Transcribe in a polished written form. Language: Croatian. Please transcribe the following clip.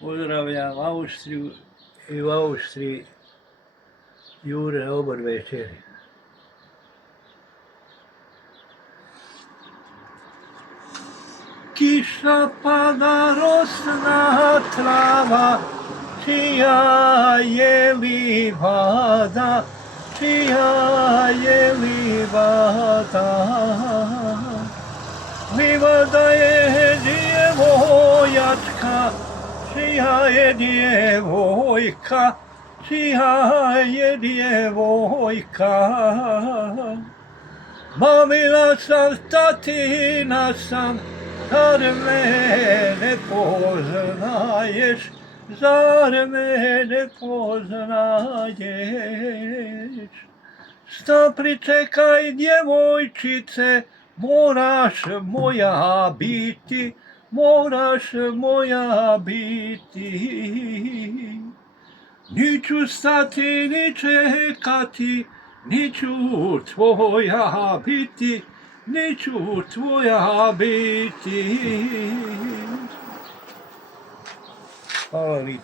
Pozdravljam Austriju i u Austriji Jure obor večeri. Kiša pada, rosna trava, čija je livada, čija je livada. Livada je djevojačka, čija je djevojka, čija je djevojka. Mamina sam, tatina sam, zar me ne poznaješ, zar me ne poznaješ? Sta pričekaj djevojčice, moraš moja biti, moraš moja biti. Niću stati, ni čekati, niću tvoja biti, niću tvoja biti. Hvala lijepo.